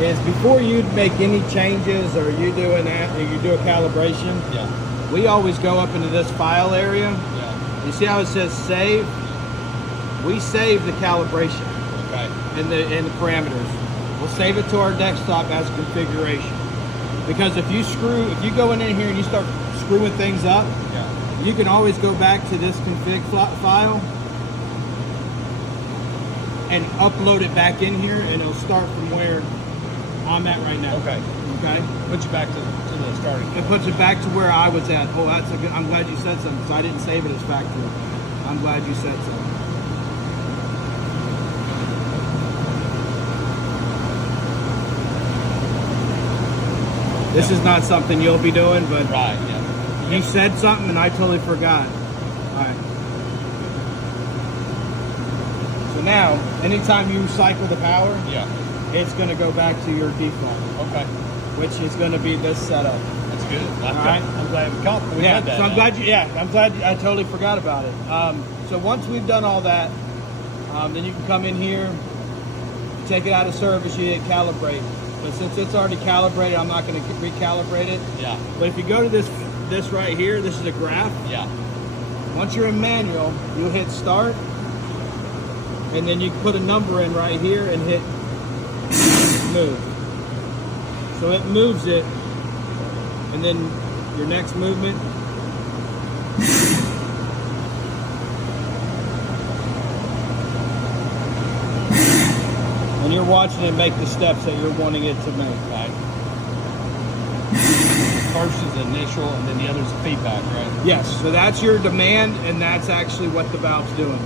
is before you make any changes or you do a calibration, we always go up into this file area. You see how it says save? We save the calibration and the parameters. We'll save it to our desktop as configuration. Because if you go in here and you start screwing things up, you can always go back to this config file and upload it back in here, and it'll start from where I'm at right now. Okay. Put you back to the starting. It puts it back to where I was at. Oh, that's a good. I'm glad you said something, because I didn't save it as factory. I'm glad you said something. This is not something you'll be doing, but you said something and I totally forgot. All right. So now, anytime you cycle the power, it's going to go back to your default. Which is going to be this setup. That's good. All right. I'm glad we caught that. So I'm glad I'm glad I totally forgot about it. So once we've done all that, then you can come in here, take it out of service, you hit calibrate. But since it's already calibrated, I'm not going to recalibrate it. But if you go to this right here, this is a graph. Once you're in manual, you'll hit start, and then you put a number in right here and hit move. So it moves it, and then your next movement. And you're watching it make the steps that you're wanting it to make. First is the initial, and then the other is the feedback, right? Yes, so that's your demand, and that's actually what the valve's doing.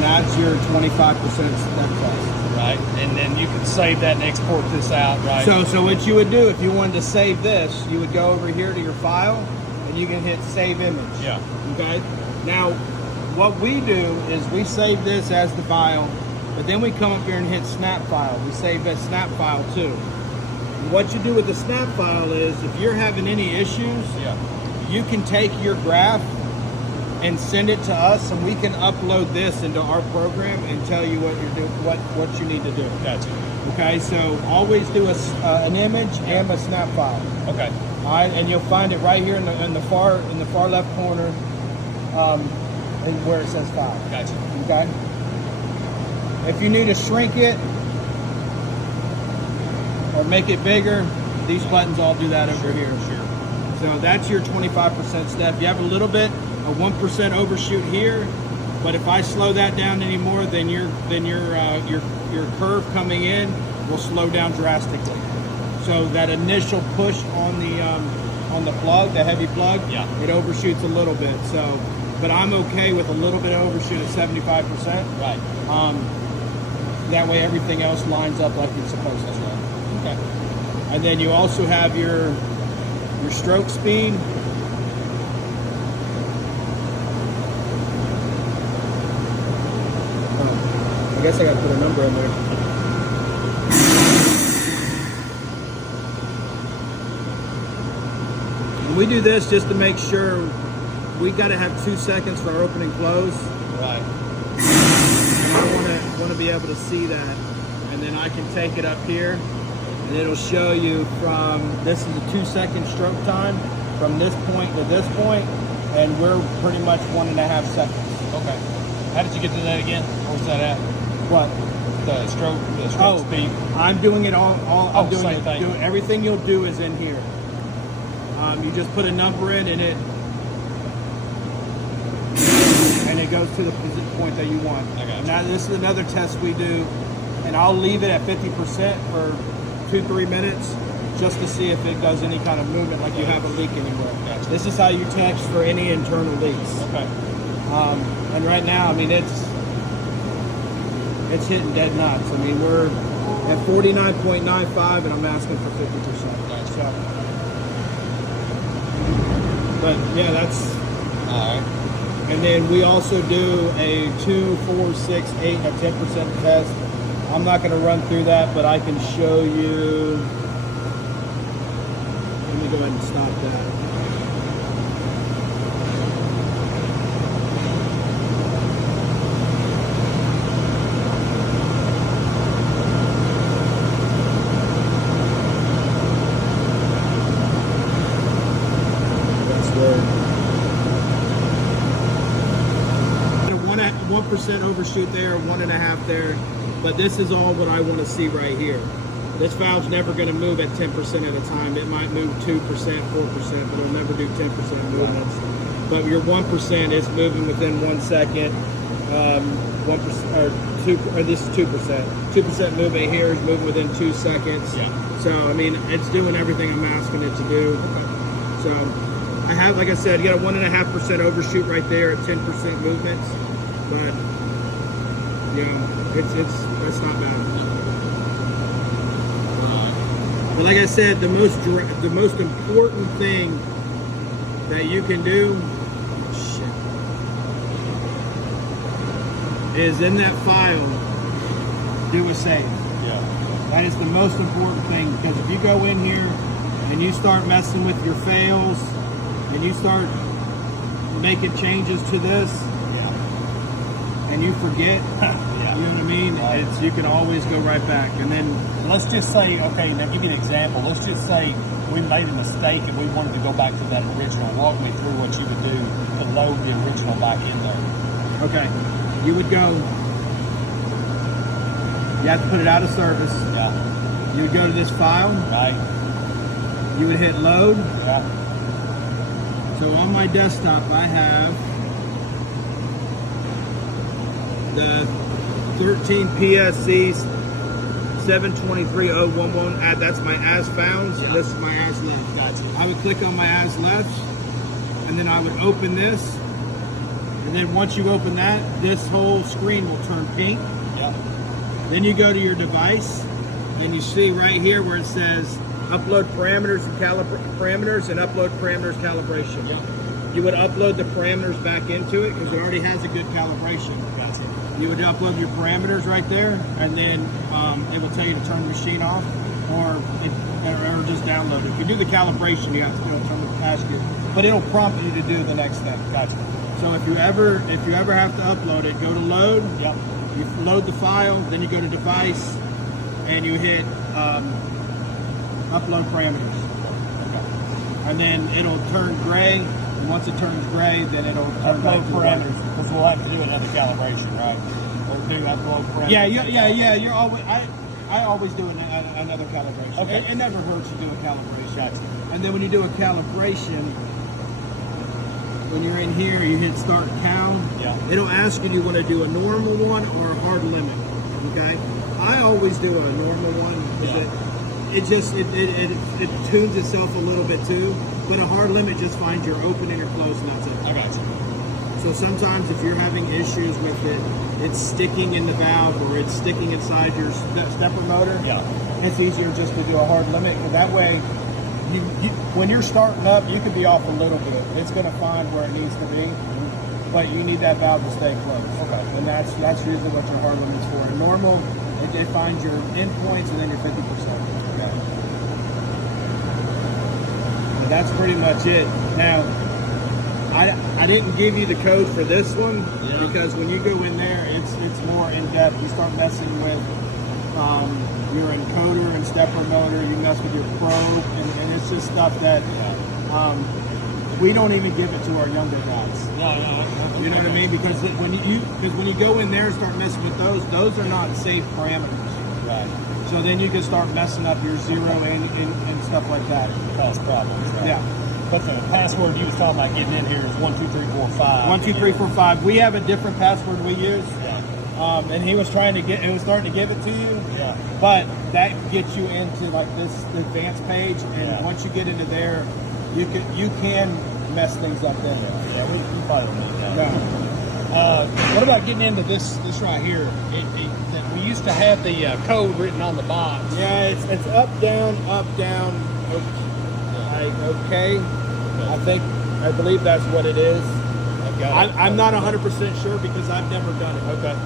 That's your 25% step test. Right, and then you can save that and export this out, right? So what you would do, if you wanted to save this, you would go over here to your file, and you can hit save image. Okay? Now, what we do is we save this as the file, but then we come up here and hit snap file. We save that snap file too. And what you do with the snap file is, if you're having any issues, you can take your graph and send it to us, and we can upload this into our program and tell you what you're doing, what you need to do. Okay, so always do an image and a snap file. All right, and you'll find it right here in the far left corner, where it says file. Okay. If you need to shrink it or make it bigger, these buttons all do that over here. So that's your 25% step. You have a little bit. A 1% overshoot here, but if I slow that down anymore, then your curve coming in will slow down drastically. So that initial push on the plug, the heavy plug, it overshoots a little bit. So, but I'm okay with a little bit of overshoot at 75%. That way everything else lines up like it's supposed to. And then you also have your stroke speed. I guess I got to put a number in there. And we do this just to make sure we got to have 2 seconds for our open and close. And I want to be able to see that, and then I can take it up here, and it'll show you from this is a 2-second stroke time from this point to this point, and we're pretty much 1.5 seconds. How did you get to that again? Where's that at? What? The stroke speed. I'm doing it all I'm doing same it. thing. Everything you'll do is in here. You just put a number in, and it goes to the point that you want. Now this is another test we do, and I'll leave it at 50% for 2-3 minutes just to see if it does any kind of movement, like you have a leak anywhere. This is how you test for any internal leaks. And right now, I mean, it's hitting dead nuts. I mean, at 49.95, and I'm asking for 50%. Gotcha. But yeah, that's all right. And then we also do a 2, 4, 6, 8, and a 10% test. I'm not going to run through that, but I can show you. Let me go ahead and stop that. That's where 1% overshoot there, 1.5 there, but this is all what I want to see right here. This valve's never going to move at 10% at a time. It might move 2%, 4%, but it'll never do 10% movements. But your 1% is moving within 1 second. 1% or 2, or this is 2%. 2% movement here is moving within 2 seconds. Yeah. So I mean, it's doing everything I'm asking it to do. So I have, like I said, you got a 1.5% overshoot right there at 10% movements. But yeah, that's not bad. But like I said, the most important thing that you can do is in that file do a save. Yeah. That is the most important thing, because if you go in here and you start messing with your fails and you start making changes to this, and you forget, yeah. You know what I mean? Right. You can always go right back. And then let's just say, okay, now give you an example. Let's just say we made a mistake and we wanted to go back to that original. Walk me through what you would do to load the original back in there. Okay, you would go, you have to put it out of service. Yeah. You would go to this file. Right. You would hit load. Yeah. So on my desktop, I have the 13 PSC 723011. That's my as found. So this is my as left. Gotcha. I would click on my as left, and then I would open this. And then once you open that, this whole screen will turn pink. Yeah. Then you go to your device, and you see right here where it says upload parameters and upload parameters calibration. Yeah. You would upload the parameters back into it because it already has a good calibration. Gotcha. You would upload your parameters right there, and then it will tell you to turn the machine off, or just download it. If you do the calibration, you have to ask it, but it'll prompt you to do the next step. Gotcha. So if you ever have to upload it, go to load. Yep. You load the file, then you go to device, and you hit upload parameters, and then it'll turn gray. And once it turns gray, then it'll turn back to parameters, because we'll have to do another calibration, right? Or do upload parameters. Yeah. You're always I always do another calibration. Okay. It never hurts to do a calibration. Gotcha. And then when you do a calibration, when you're in here, you hit start cal. Yeah. It'll ask you, do you want to do a normal one or a hard limit? Okay. I always do a normal one because it tunes itself a little bit too. But a hard limit just finds your open and your close, and that's it. I got you. So sometimes if you're having issues with it, it's sticking in the valve or it's sticking inside your stepper motor, it's easier just to do a hard limit. And that way, when you're starting up, you could be off a little bit. It's going to find where it needs to be, but you need that valve to stay close. Okay. And that's usually what your hard limit's for. In normal, it finds your endpoints and then your 50%. Okay. But that's pretty much it. Now, I didn't give you the code for this one because when you go in there, it's more in depth. You start messing with your encoder and stepper motor. You mess with your probe, and it's just stuff that we don't even give it to our younger guys. No. You know what I mean? Because when you go in there and start messing with those are not safe parameters. Right. So then you can start messing up your zero and stuff like that. Cause problems. Right? Yeah. But the password you was talking about getting in here is 12345. 12345. We have a different password we use. Yeah. And he was starting to give it to you. Yeah. But that gets you into like the advanced page, and once you get into there, you can mess things up then. Yeah, we probably don't need that. No. What about getting into this right here? We used to have the code written on the box. Yeah, it's up, down, okay. I believe that's what it is. I'm not 100% sure because I've never done it. Okay.